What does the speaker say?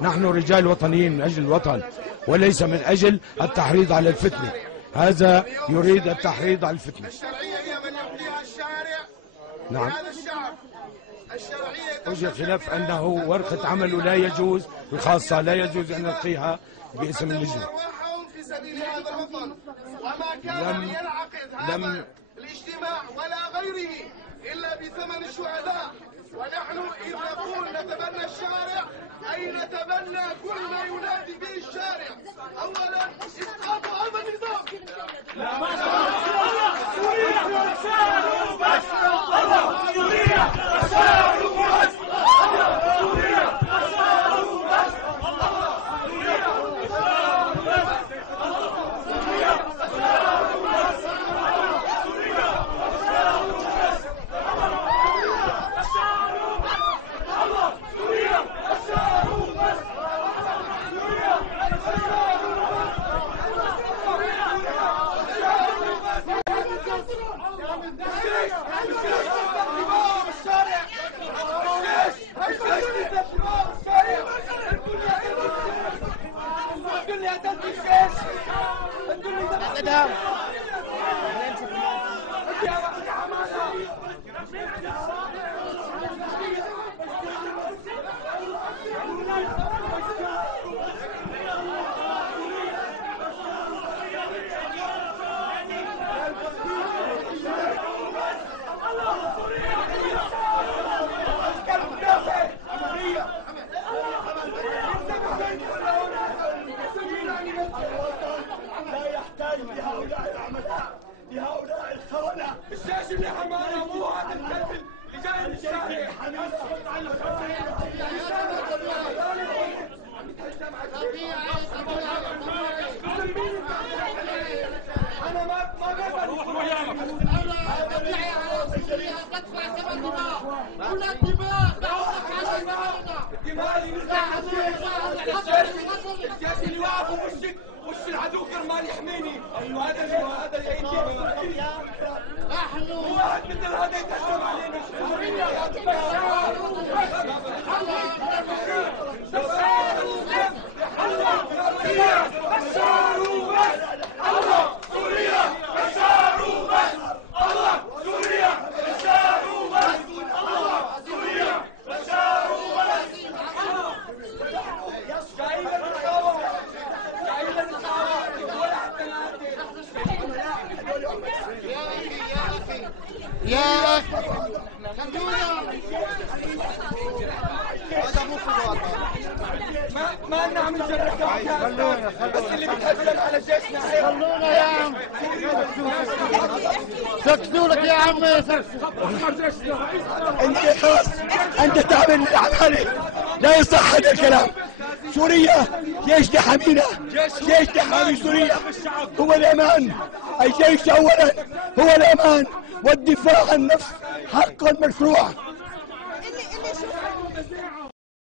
نحن رجال وطنيين من أجل الوطن وليس من أجل التحريض على الفتنة. هذا يريد التحريض على الفتنة. الشرعية هي من يمضيها الشارع. نعم. هذا الشعب الشرعية وجه خلاف أنه ورقة عمله لا يجوز، الخاصة لا يجوز أن نلقيها باسم اللجنة. في سبيل هذا الوطن، وما كان ينعقد هذا الاجتماع ولا غيره إلا بثمن الشهداء. ونحن إذ نقول نتبنى الشارع أي نتبنى كل ما ينادي به الشارع. أولا إسقاط هذا النظام. لا ما سوريا شارعوا بس الله سوريا شارعوا بس الله سوريا شارعوا بس الله سوريا شارعوا بس الله سوريا شارعوا بس الله سوريا شارعوا بس الله سوريا شارعوا بس لهؤلاء الخونة. الجيش اللي حمانا مو هذا الكلب اللي جاي من الشارع. أنا ما روح وياك. الجيش اللي واقف وش العدو كرمال يحميني. هذا اللي يهديني. نحن واحد مثل هذا يتهجم علينا. يا ما نعمل جرح بس اللي بتهجم على جيشنا. خلونا يا عم سكتوا لك يا عم. انت خلاص انت تعمل الاعمال لا يصح هذا الكلام. سوريا جيش تحمينا، جيش تحمي سوريا هو الامان. الجيش اولا هو الامان والدفاع عن النفس حق مشروع.